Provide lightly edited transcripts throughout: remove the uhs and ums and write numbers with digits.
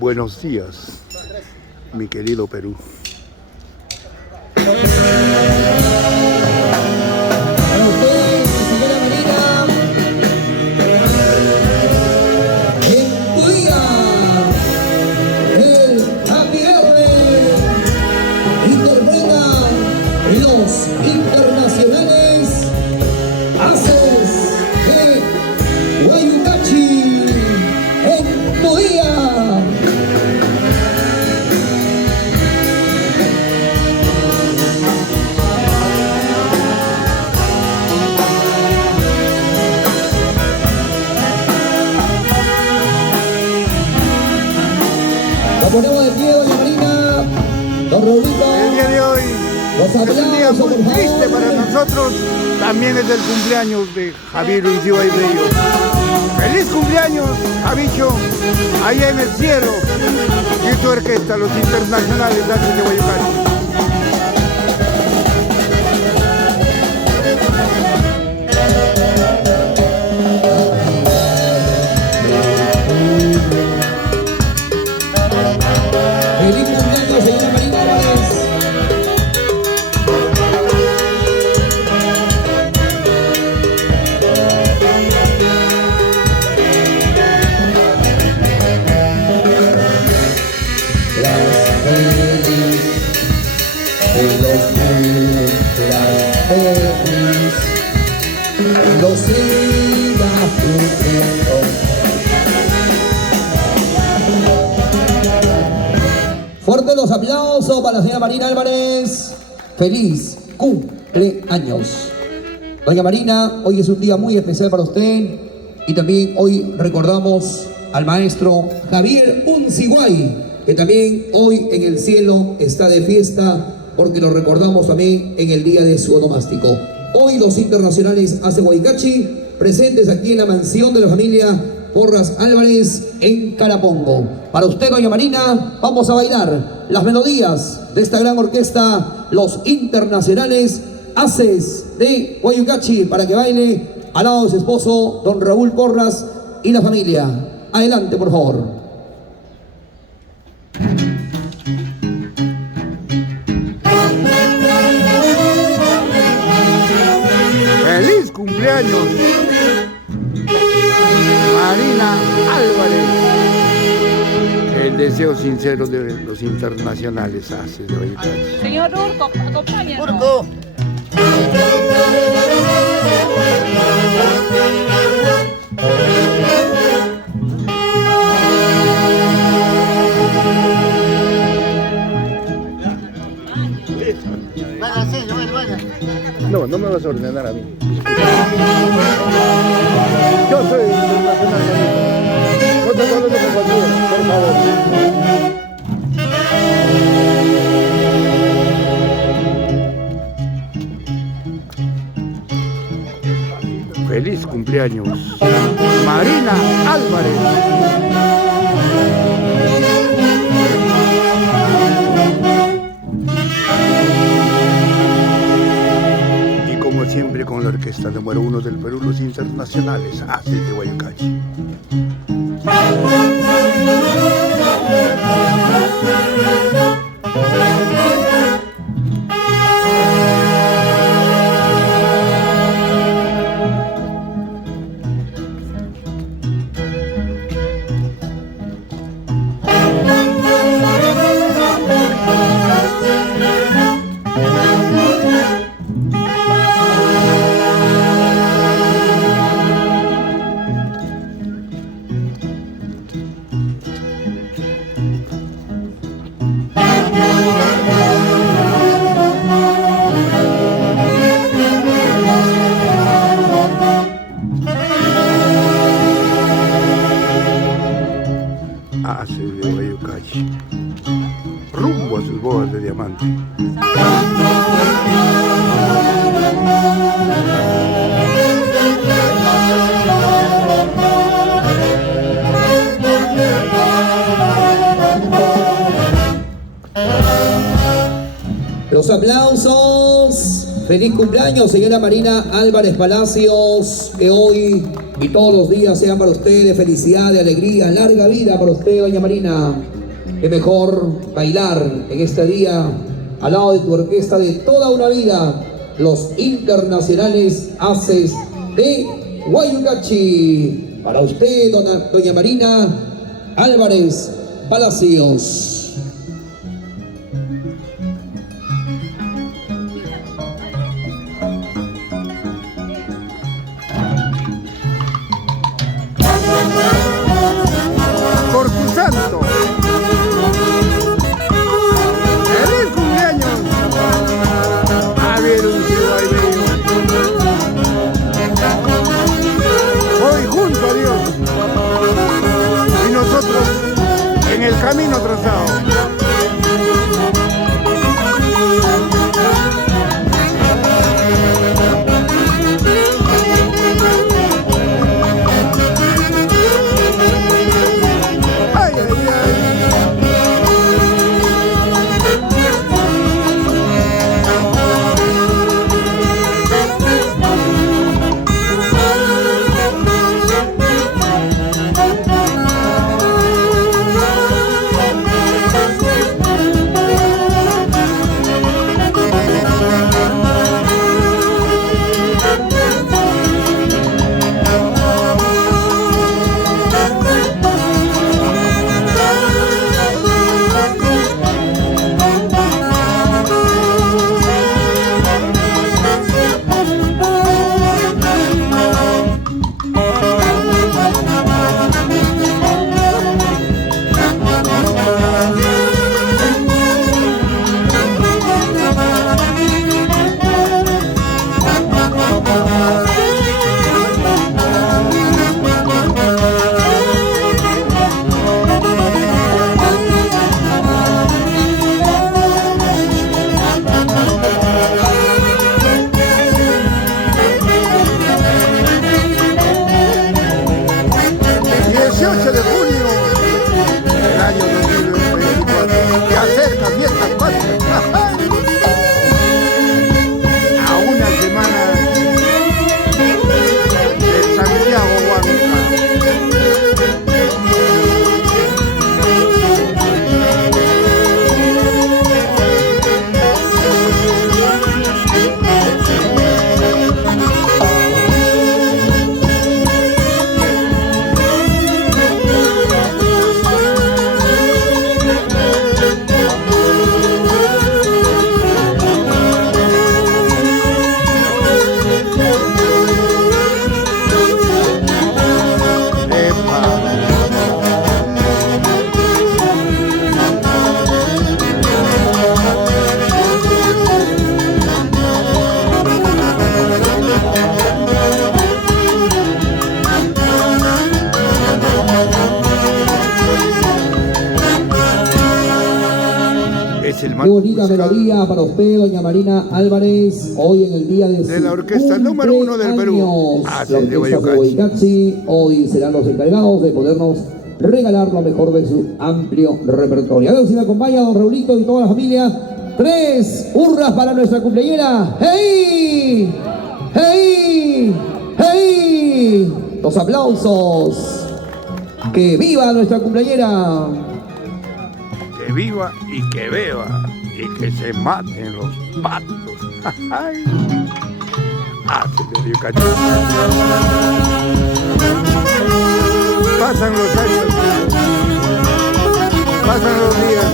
Buenos días, mi querido Perú. Para usted, señora Marina, en tu día, el Happy Birthday interpreta los internacionales Aces de Guayucachi en tu día. Nos ponemos de pie, doña Marina, don Raulito. El día de hoy Los es un día aplausos, muy por triste favor. para nosotros. También es el cumpleaños de Javier Uncíbal Bello. ¡Feliz cumpleaños, Javicho! Allá en el cielo. Y tu orquesta, los internacionales Aces de Guayucachi. Feliz cumpleaños, señora Marina Álvarez. Los siga cumpliendo. Fuerte los aplausos para la señora Marina Álvarez. Feliz cumpleaños. Doña Marina, hoy es un día muy especial para usted y también hoy recordamos al maestro Javier Uncíbal, que también hoy en el cielo está de fiesta porque lo recordamos también en el día de su onomástico. Hoy los internacionales Aces Guayucachi presentes aquí en la mansión de la familia Porras Álvarez en Carapongo. Para usted, doña Marina, vamos a bailar las melodías de esta gran orquesta, los internacionales Aces de Guayucachi, para que baile al lado de su esposo, don Raúl Porras y la familia. Adelante, por favor. ¡Feliz cumpleaños, Marina Álvarez! El deseo sincero de los internacionales Aces de Guayucachi. Señor Urco, acompáñanos. Urco. No, no me vas a ordenar a mí. Yo soy internacional, no te conozco con cualquiera, por favor. Feliz cumpleaños, Marina Álvarez. Y como siempre con la orquesta número 1 del Perú, los internacionales Aces de Guayucachi. Aces de Guayucachi, rumbo a sus bodas de diamante. Los aplausos. Feliz cumpleaños, señora Marina Álvarez Palacios, que hoy y todos los días sean para usted de felicidad, de alegría, larga vida para usted, doña Marina. Es mejor bailar en este día al lado de tu orquesta de toda una vida, los internacionales Haces de Guayucachi. Para usted, doña Marina Álvarez Palacios. Por tu santo. ¡Feliz cumpleaños! Javier Uncibay Bello. Hoy junto a Dios y nosotros en el camino trazado. Qué bonita melodía para usted, doña Marina Álvarez, hoy en el día de la orquesta número 1 del Perú. La orquesta de Guayucachi, hoy serán los encargados de podernos regalar lo mejor de su amplio repertorio. A ver si me acompaña don Raulito y toda la familia. 3 hurras para nuestra cumpleañera. ¡Hey! ¡Hey! ¡Hey! Los aplausos. ¡Que viva nuestra cumpleañera! Que viva y que beba y que se maten los patos. Señor Yucatán. Pasan los años, pasan los días.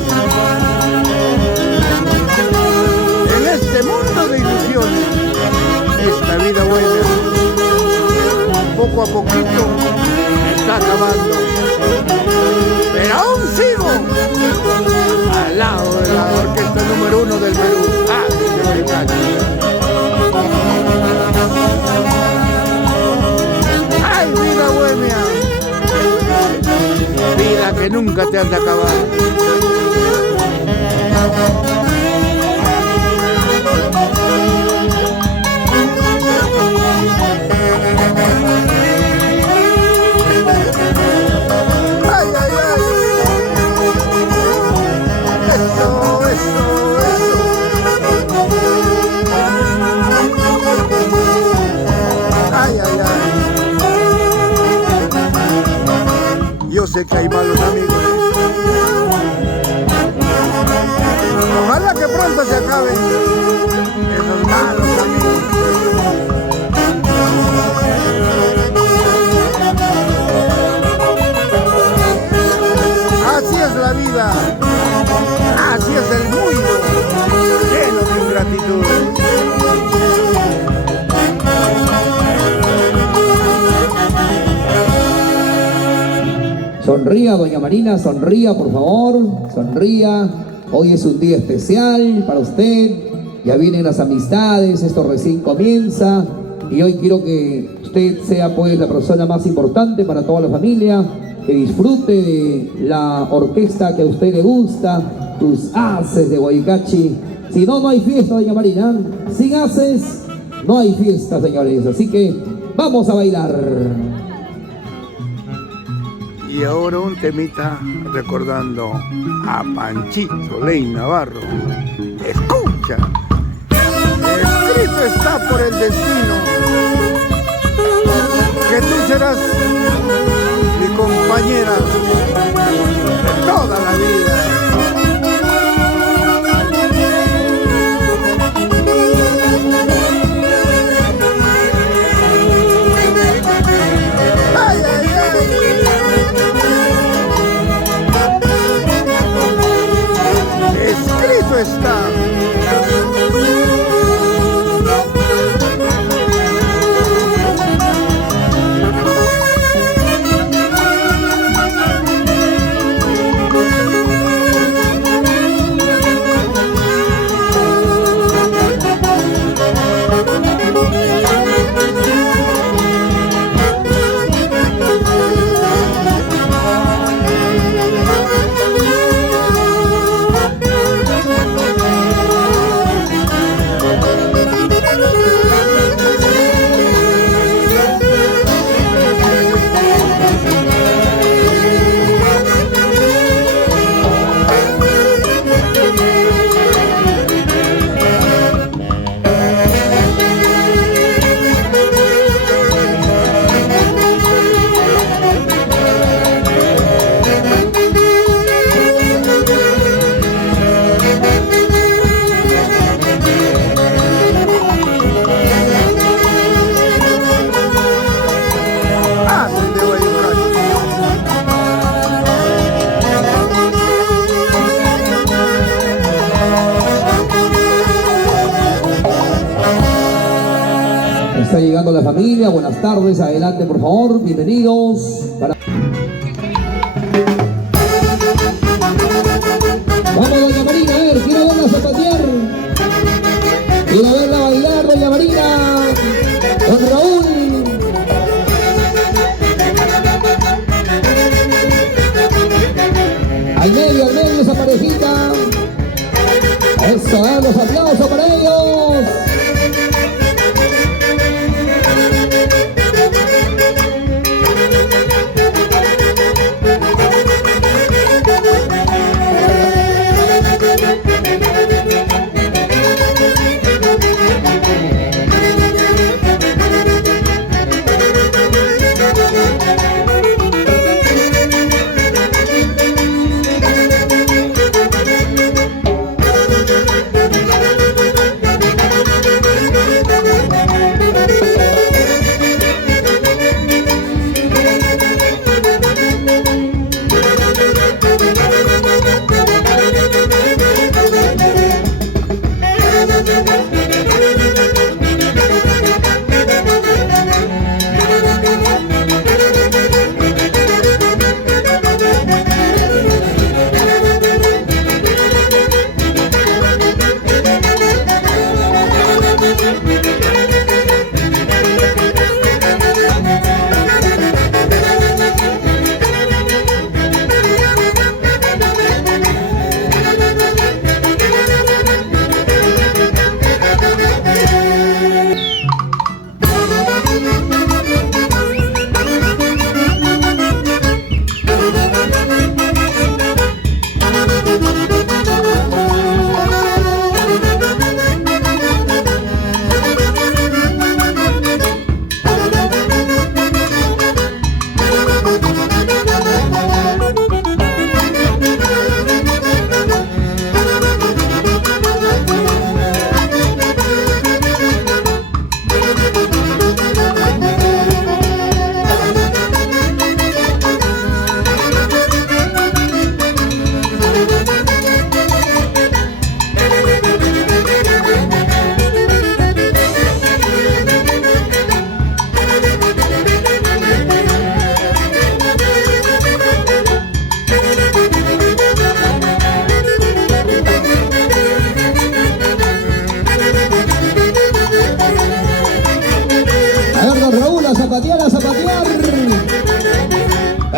En este mundo de ilusiones, esta vida buena, poco a poquito, está acabando. Pero aún sigo al lado de la orquesta número 1 del Perú. Señor Yucatán. ¡Ay, vida bohemia! Vida que nunca te has de acabar. ¡Ay, ay, ay! Eso, eso, eso. Ay, ay, ay. sé que hay malos amigos. Ojalá que pronto se acaben esos malos amigos. Así es la vida, así es el mundo, lleno de ingratitud. Sonría, doña Marina, sonría, por favor, sonría. Hoy es un día especial para usted. Ya vienen las amistades, esto recién comienza. Y hoy quiero que usted sea pues la persona más importante para toda la familia. Que disfrute de la orquesta que a usted le gusta, tus haces de Guaycachi. Si no, no hay fiesta, doña Marina. Sin haces, no hay fiesta, señores. Así que vamos a bailar. Y ahora un temita recordando a Panchito Ley Navarro. Escucha, escrito está por el destino que tú serás mi compañera de toda la vida. Ay, ay, ay. Escrito está. Está llegando la familia, buenas tardes, adelante por favor, bienvenidos. Vamos, doña Marina, a ver, quiero verla zapatear. Quiero verla bailar, doña Marina, con Raúl. Al medio esa parejita. Eso, los aplausos para ellos.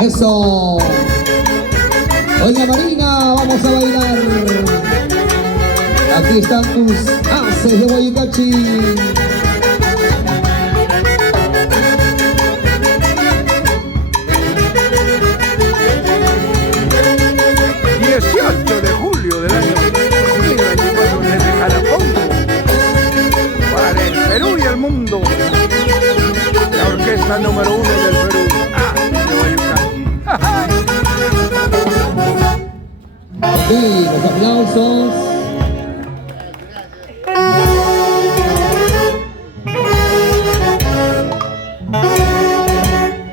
Eso. Doña Marina, vamos a bailar. Aquí están tus haces de Guaycachi. 18 de julio del año 2024 desde Jalapongo, para el Perú y el mundo, la orquesta número 1 del Perú, de Guayucati. Ok, los aplausos.